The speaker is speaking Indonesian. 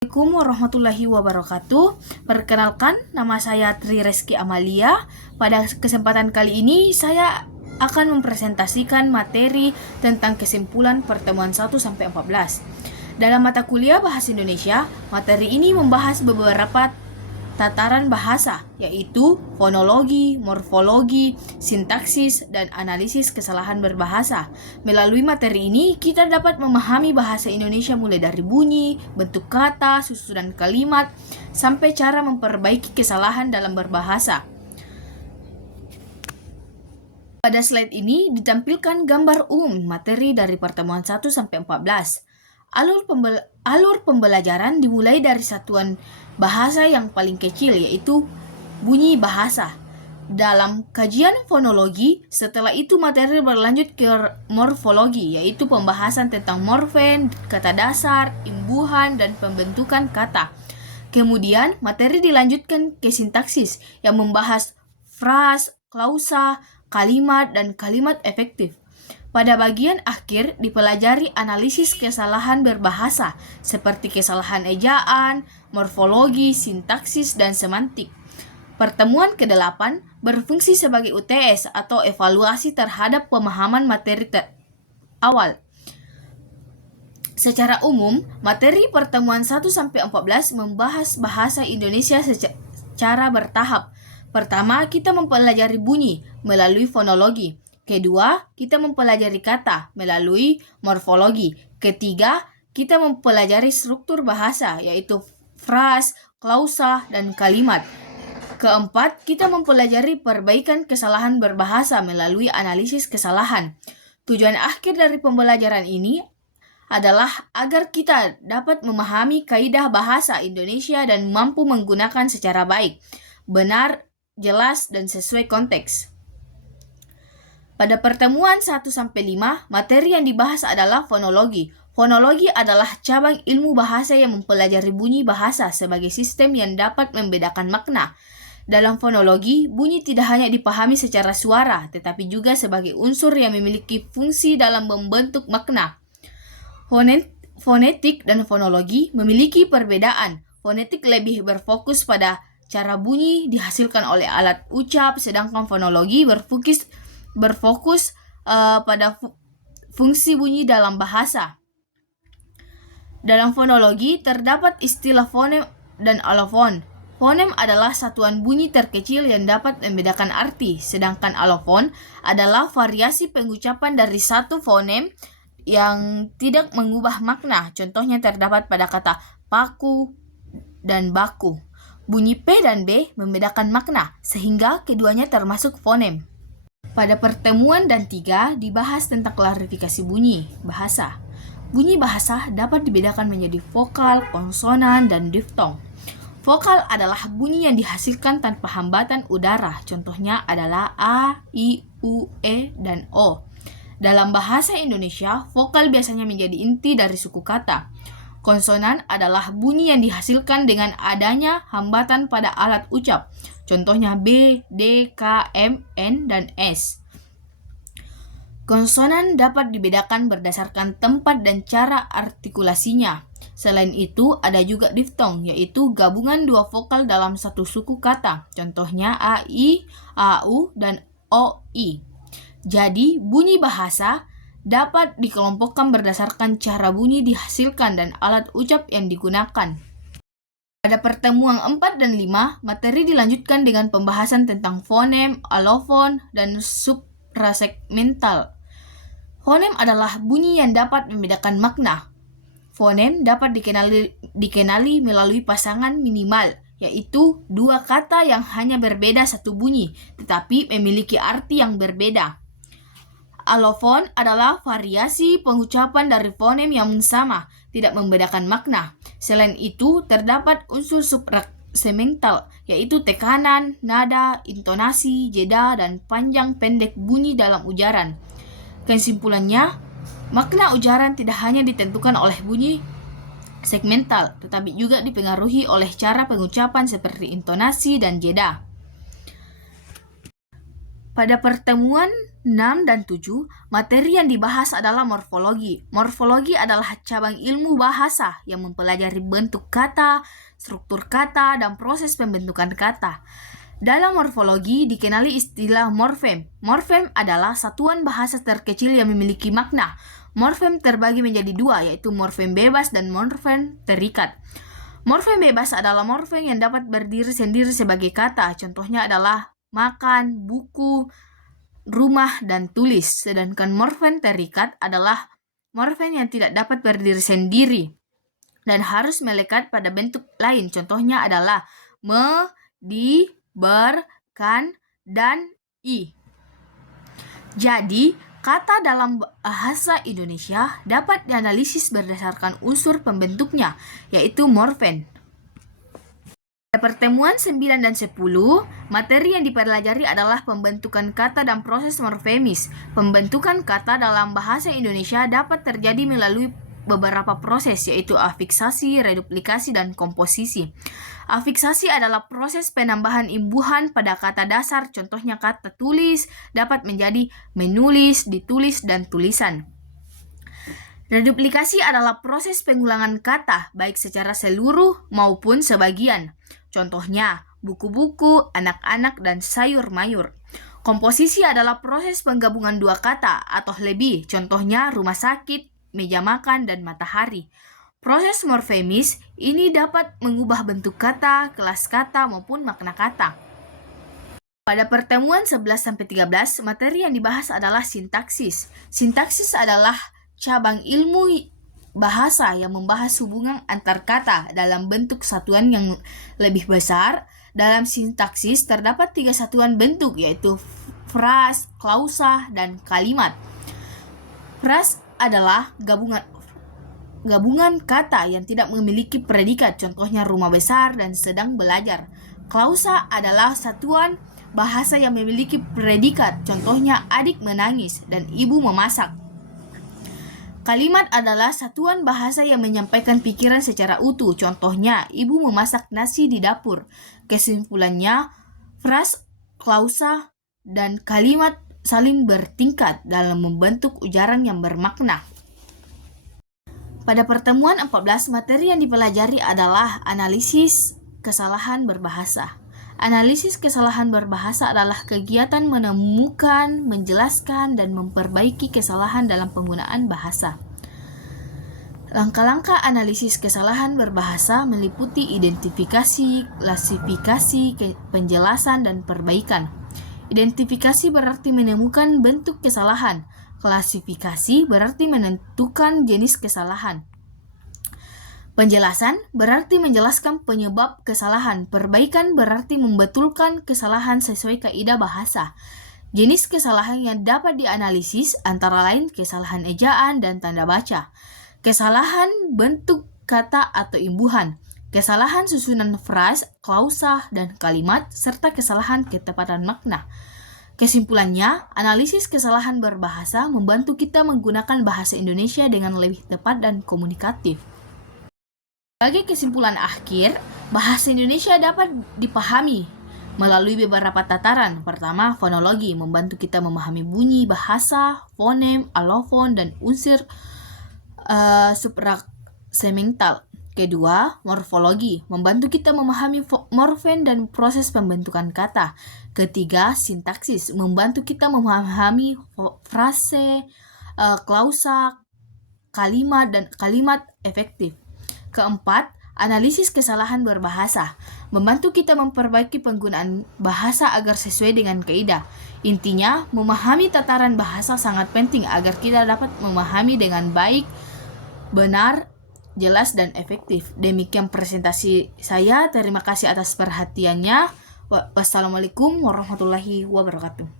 Assalamualaikum warahmatullahi wabarakatuh. Perkenalkan, nama saya Tri Reski Amalia. Pada kesempatan kali ini saya akan mempresentasikan materi tentang kesimpulan pertemuan 1-14. Dalam mata kuliah Bahasa Indonesia, materi ini membahas beberapa tataran bahasa, yaitu fonologi, morfologi, sintaksis, dan analisis kesalahan berbahasa. Melalui materi ini, kita dapat memahami bahasa Indonesia mulai dari bunyi, bentuk kata, susunan kalimat, sampai cara memperbaiki kesalahan dalam berbahasa. Pada slide ini ditampilkan gambar umum materi dari pertemuan 1-14. Alur pembelajaran dimulai dari satuan bahasa yang paling kecil, yaitu bunyi bahasa. Dalam kajian fonologi, setelah itu materi berlanjut ke morfologi, yaitu pembahasan tentang morfem, kata dasar, imbuhan, dan pembentukan kata. Kemudian, materi dilanjutkan ke sintaksis yang membahas frasa, klausa, kalimat, dan kalimat efektif. Pada bagian akhir dipelajari analisis kesalahan berbahasa seperti kesalahan ejaan, morfologi, sintaksis, dan semantik. Pertemuan ke-8 berfungsi sebagai UTS atau evaluasi terhadap pemahaman materi awal. Secara umum, materi pertemuan 1-14 membahas bahasa Indonesia secara bertahap. Pertama, kita mempelajari bunyi melalui fonologi. Kedua, kita mempelajari kata melalui morfologi. Ketiga, kita mempelajari struktur bahasa, yaitu frasa, klausa, dan kalimat. Keempat, kita mempelajari perbaikan kesalahan berbahasa melalui analisis kesalahan. Tujuan akhir dari pembelajaran ini adalah agar kita dapat memahami kaidah bahasa Indonesia dan mampu menggunakan secara baik, benar, jelas, dan sesuai konteks. Pada pertemuan 1-5, materi yang dibahas adalah fonologi. Fonologi adalah cabang ilmu bahasa yang mempelajari bunyi bahasa sebagai sistem yang dapat membedakan makna. Dalam fonologi, bunyi tidak hanya dipahami secara suara, tetapi juga sebagai unsur yang memiliki fungsi dalam membentuk makna. Fonetik dan fonologi memiliki perbedaan. Fonetik lebih berfokus pada cara bunyi dihasilkan oleh alat ucap, sedangkan fonologi berfokus pada fungsi bunyi dalam bahasa. Dalam fonologi terdapat istilah fonem dan alofon. Fonem adalah satuan bunyi terkecil yang dapat membedakan arti, sedangkan alofon adalah variasi pengucapan dari satu fonem yang tidak mengubah makna. Contohnya terdapat pada kata paku dan baku. Bunyi P dan B membedakan makna, sehingga keduanya termasuk fonem. Pada pertemuan dan 3 dibahas tentang klarifikasi bunyi bahasa. Bunyi bahasa dapat dibedakan menjadi vokal, konsonan, dan diftong. Vokal adalah bunyi yang dihasilkan tanpa hambatan udara. Contohnya adalah A, I, U, E, dan O. Dalam bahasa Indonesia, vokal biasanya menjadi inti dari suku kata. Konsonan adalah bunyi yang dihasilkan dengan adanya hambatan pada alat ucap. Contohnya B, D, K, M, N, dan S. Konsonan dapat dibedakan berdasarkan tempat dan cara artikulasinya. Selain itu, ada juga diftong, yaitu gabungan dua vokal dalam satu suku kata. Contohnya AI, AU, dan OI. Jadi, bunyi bahasa dapat dikelompokkan berdasarkan cara bunyi dihasilkan dan alat ucap yang digunakan. Pada pertemuan 4 dan 5, materi dilanjutkan dengan pembahasan tentang fonem, alofon, dan suprasegmental. Fonem adalah bunyi yang dapat membedakan makna. Fonem dapat dikenali melalui pasangan minimal, yaitu dua kata yang hanya berbeda satu bunyi, tetapi memiliki arti yang berbeda. Alofon adalah variasi pengucapan dari fonem yang sama, tidak membedakan makna. Selain itu, terdapat unsur suprasegmental, yaitu tekanan, nada, intonasi, jeda, dan panjang pendek bunyi dalam ujaran. Kesimpulannya, makna ujaran tidak hanya ditentukan oleh bunyi segmental, tetapi juga dipengaruhi oleh cara pengucapan seperti intonasi dan jeda. Pada pertemuan 6 dan 7, materi yang dibahas adalah morfologi. Morfologi adalah cabang ilmu bahasa yang mempelajari bentuk kata, struktur kata, dan proses pembentukan kata. Dalam morfologi dikenali istilah morfem. Morfem adalah satuan bahasa terkecil yang memiliki makna. Morfem terbagi menjadi dua, yaitu morfem bebas dan morfem terikat. Morfem bebas adalah morfem yang dapat berdiri sendiri sebagai kata. Contohnya adalah makan, buku, rumah, dan tulis. Sedangkan morfem terikat adalah morfem yang tidak dapat berdiri sendiri dan harus melekat pada bentuk lain. Contohnya adalah me, di, ber, kan, dan i. Jadi, kata dalam bahasa Indonesia dapat dianalisis berdasarkan unsur pembentuknya, yaitu morfem. Pada pertemuan 9 dan 10, materi yang dipelajari adalah pembentukan kata dan proses morfemis. Pembentukan kata dalam bahasa Indonesia dapat terjadi melalui beberapa proses, yaitu afiksasi, reduplikasi, dan komposisi. Afiksasi adalah proses penambahan imbuhan pada kata dasar, contohnya kata tulis dapat menjadi menulis, ditulis, dan tulisan. Reduplikasi adalah proses pengulangan kata, baik secara seluruh maupun sebagian. Contohnya, buku-buku, anak-anak, dan sayur-mayur. Komposisi adalah proses penggabungan dua kata atau lebih, contohnya rumah sakit, meja makan, dan matahari. Proses morfemis ini dapat mengubah bentuk kata, kelas kata, maupun makna kata. Pada pertemuan 11-13, materi yang dibahas adalah sintaksis. Sintaksis adalah cabang ilmu bahasa yang membahas hubungan antar kata dalam bentuk satuan yang lebih besar. Dalam sintaksis terdapat 3 satuan bentuk, yaitu fras, klausa, dan kalimat. Fras adalah gabungan kata yang tidak memiliki predikat, contohnya rumah besar dan sedang belajar. Klausa adalah satuan bahasa yang memiliki predikat, contohnya adik menangis dan ibu memasak. Kalimat adalah satuan bahasa yang menyampaikan pikiran secara utuh, contohnya ibu memasak nasi di dapur. Kesimpulannya, fras, klausa, dan kalimat saling bertingkat dalam membentuk ujaran yang bermakna. Pada pertemuan 14, materi yang dipelajari adalah analisis kesalahan berbahasa. Analisis kesalahan berbahasa adalah kegiatan menemukan, menjelaskan, dan memperbaiki kesalahan dalam penggunaan bahasa. Langkah-langkah analisis kesalahan berbahasa meliputi identifikasi, klasifikasi, penjelasan, dan perbaikan. Identifikasi berarti menemukan bentuk kesalahan. Klasifikasi berarti menentukan jenis kesalahan. Penjelasan berarti menjelaskan penyebab kesalahan. Perbaikan berarti membetulkan kesalahan sesuai kaidah bahasa. Jenis kesalahan yang dapat dianalisis antara lain kesalahan ejaan dan tanda baca, kesalahan bentuk kata atau imbuhan, kesalahan susunan fras, klausa, dan kalimat, serta kesalahan ketepatan makna. Kesimpulannya, analisis kesalahan berbahasa membantu kita menggunakan bahasa Indonesia dengan lebih tepat dan komunikatif. Sebagai kesimpulan akhir, bahasa Indonesia dapat dipahami melalui beberapa tataran. Pertama, fonologi membantu kita memahami bunyi bahasa, fonem, alofon, dan unsur suprasemental. Kedua, morfologi membantu kita memahami morfem dan proses pembentukan kata. Ketiga, sintaksis membantu kita memahami frase, klausa, kalimat, dan kalimat efektif. Keempat, analisis kesalahan berbahasa membantu kita memperbaiki penggunaan bahasa agar sesuai dengan kaidah. Intinya, memahami tataran bahasa sangat penting agar kita dapat memahami dengan baik, benar, jelas, dan efektif. Demikian presentasi saya. Terima kasih atas perhatiannya. Wassalamualaikum warahmatullahi wabarakatuh.